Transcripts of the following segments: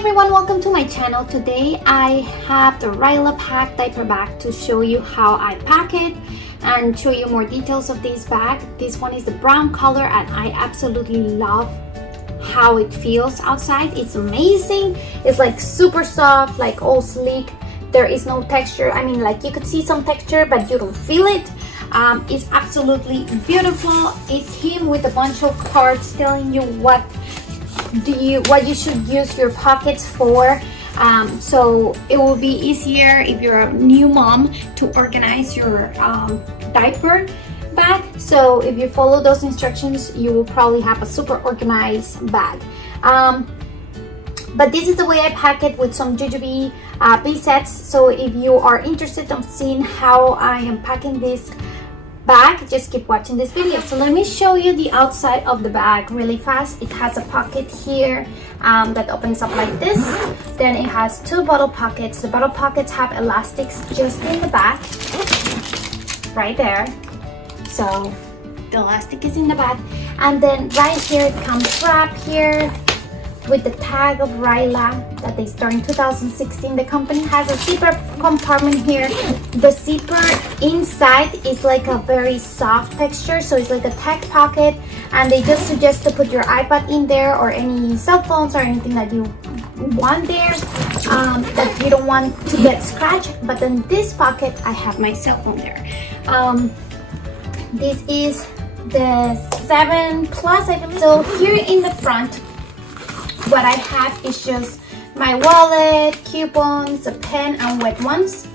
everyone, welcome to my channel. Today I have the Ryla Pack Diaper Bag to show you how I pack it and show you more details of this bag. This one is the brown color and I absolutely love how it feels outside. It's amazing. It's like super soft, like all sleek. There is no texture. I mean, like you could see some texture but you don't feel it. It's absolutely beautiful. It's him with a bunch of cards telling you what you should use your pockets for, so it will be easier if you're a new mom to organize your diaper bag. So if you follow those instructions, you will probably have a super organized bag. But this is the way I pack it with some JuJuBe Be sets. So if you are interested in seeing how I am packing this bag, just keep watching this video. So let me show you the outside of the bag really fast. It has a pocket here that opens up like this. Then it has two bottle pockets. The bottle pockets have elastics just in the back right there, so the elastic is in the back. And then right here it comes wrapped here with the tag of Ryla that they started in 2016. The company has a zipper compartment here. The zipper inside is like a very soft texture, so it's like a tech pocket, and they just suggest to put your iPad in there or any cell phones or anything that you want there, that you don't want to get scratched. But then this pocket, I have my cell phone there. This is the 7 Plus, I believe. So here in the front, what I have is just my wallet, coupons, a pen, and wet ones.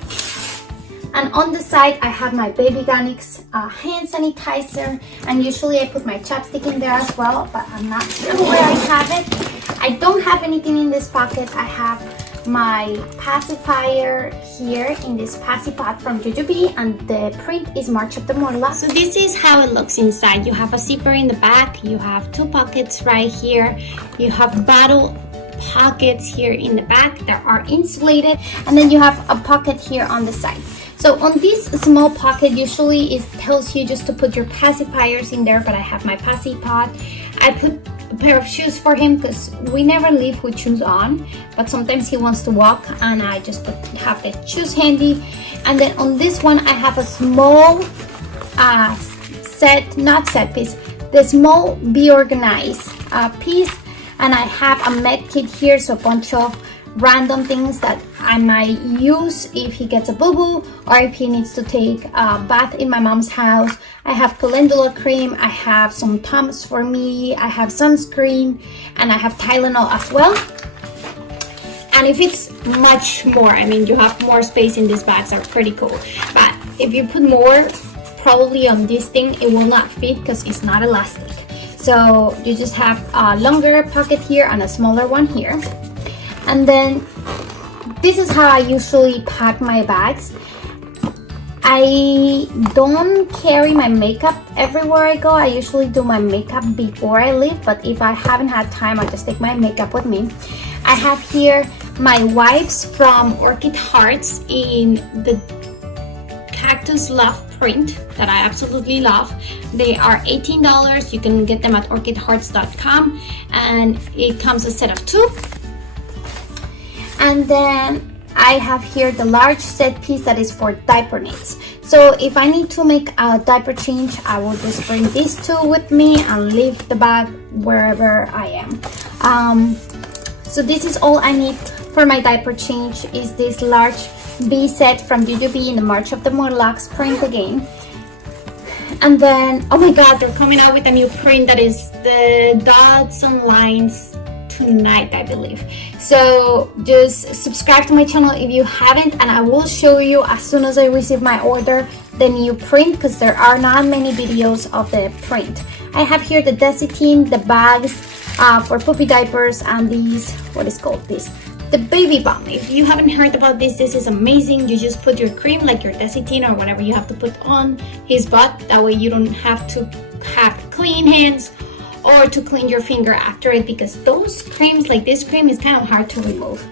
And on the side, I have my Baby Ganix hand sanitizer, and usually I put my chapstick in there as well, but I'm not sure where I have it. I don't have anything in this pocket. I have my pacifier here in this Pacipod from JuJuBe, and the print is March of the Murlocs. So this is how it looks inside. You have a zipper in the back, you have two pockets right here, you have bottle pockets here in the back that are insulated, and then you have a pocket here on the side. So on this small pocket, usually it tells you just to put your pacifiers in there, but I have my Pacipod. I put a pair of shoes for him because we never leave with shoes on, but sometimes he wants to walk, and I just have the shoes handy. And then on this one, I have a small the small Be Organized piece, and I have a med kit here, so a bunch of random things that I might use if he gets a boo-boo or if he needs to take a bath in my mom's house. I have calendula cream, I have some Tums for me, I have sunscreen, and I have Tylenol as well. And if it's much more, I mean, you have more space in these bags, are pretty cool. But if you put more, probably on this thing, it will not fit because it's not elastic. So you just have a longer pocket here and a smaller one here. And then this is how I usually pack my bags. I don't carry my makeup everywhere I go. I usually do my makeup before I leave, but if I haven't had time, I just take my makeup with me. I have here my wipes from Orchid Hearts in the Cactus Love print that I absolutely love. They are $18. You can get them at orchidhearts.com, and it comes a set of 2. And then I have here the large set piece that is for diaper knits. So if I need to make a diaper change, I will just bring these 2 with me and leave the bag wherever I am. So this is all I need for my diaper change, is this large B set from JuJuBe in the March of the Murlocs print again. And then, oh my god, they're coming out with a new print that is the dots and lines tonight, I believe. So just subscribe to my channel if you haven't, and I will show you as soon as I receive my order the new print, because there are not many videos of the print. I have here the Desitin, the bags for puppy diapers, and these, what is called this? The baby balm. If you haven't heard about this, this is amazing. You just put your cream, like your Desitin or whatever you have to put on his butt. That way you don't have to have clean hands or to clean your finger after it, because those creams, like this cream, is kind of hard to remove.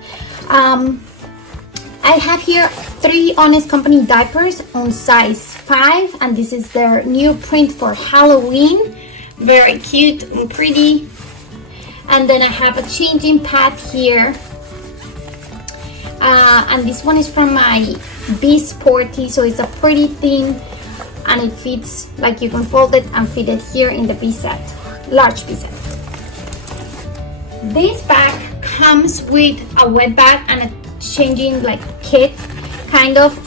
I have here 3 Honest Company diapers on size 5, and this is their new print for Halloween. Very cute and pretty. And then I have a changing pad here and this one is from my Be Sporty, so it's a pretty thin and it fits, like you can fold it and fit it here in the Be set, large Be set. This bag comes with a wet bag and a changing like kit, kind of.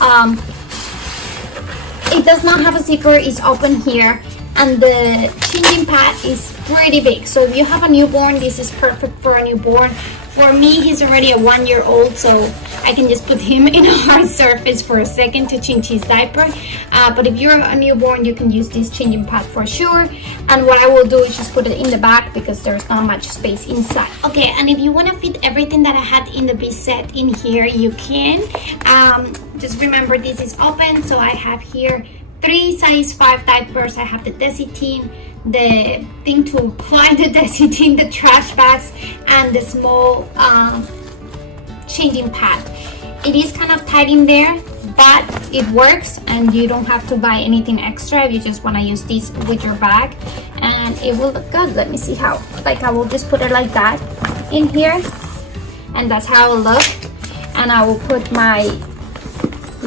It does not have a zipper, it's open here, and the changing pad is pretty big. So if you have a newborn, this is perfect for a newborn. For me, he's already a 1-year-old, so I can just put him in a hard surface for a second to change his diaper. But if you're a newborn, you can use this changing pad for sure. And what I will do is just put it in the back because there's not much space inside. Okay, and if you want to fit everything that I had in the Be set in here, you can. Just remember, this is open, so I have here 3 size 5 diapers. I have the Desitin, the thing to apply the Desitin, the trash bags, and the small changing pad. It is kind of tight in there, but it works and you don't have to buy anything extra if you just want to use this with your bag, and it will look good. Let me see how, like I will just put it like that in here, and that's how it will look. And I will put my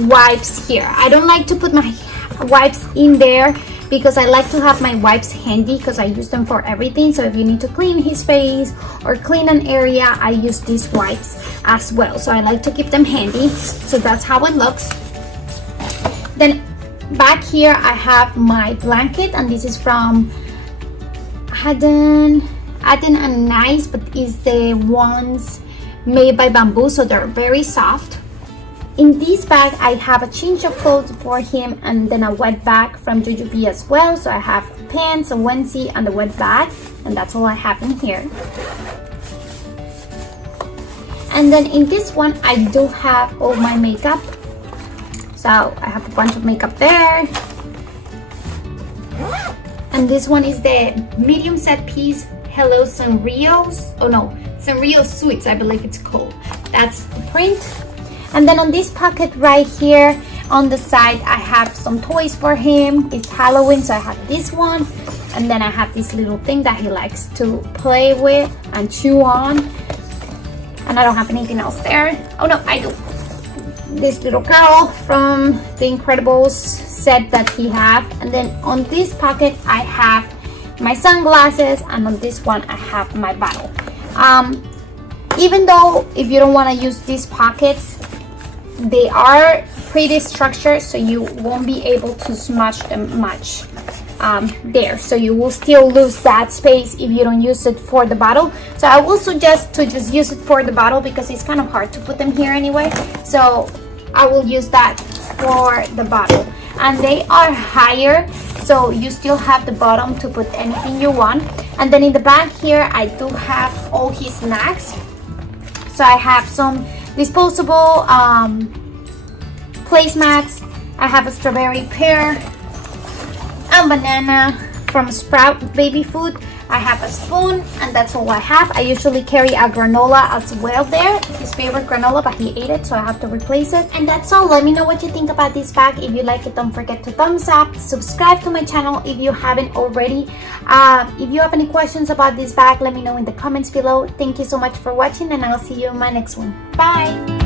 wipes here. I don't like to put my wipes in there because I like to have my wipes handy because I use them for everything. So if you need to clean his face or clean an area, I use these wipes as well. So I like to keep them handy. So that's how it looks. Then back here I have my blanket, and this is from Adden and Nice, but it's the ones made by bamboo, so they're very soft. In this bag, I have a change of clothes for him, and then a wet bag from JuJuBe Be as well. So I have pants, a onesie, and a wet bag, and that's all I have in here. And then in this one, I do have all my makeup. So I have a bunch of makeup there. And this one is the medium set piece, Hello Sanrio's, oh no, Sanrio Sweets, I believe it's called. That's the print. And then on this pocket right here on the side, I have some toys for him. It's Halloween, so I have this one. And then I have this little thing that he likes to play with and chew on. And I don't have anything else there. Oh no, I do. This little girl from the Incredibles set that he have. And then on this pocket, I have my sunglasses. And on this one, I have my bottle. Even though if you don't want to use these pockets, they are pretty structured, so you won't be able to smush them much there. So you will still lose that space if you don't use it for the bottle. So I will suggest to just use it for the bottle because it's kind of hard to put them here anyway. So I will use that for the bottle. And they are higher, so you still have the bottom to put anything you want. And then in the back here, I do have all his snacks. So I have some disposable placemats. I have a strawberry pear and banana from Sprout baby food. I have a spoon, and that's all I have. I usually carry a granola as well there, his favorite granola, but he ate it, so I have to replace it. And that's all. Let me know what you think about this bag. If you like it, don't forget to thumbs up, subscribe to my channel if you haven't already. If you have any questions about this bag, let me know in the comments below. Thank you so much for watching, and I'll see you in my next one. Bye.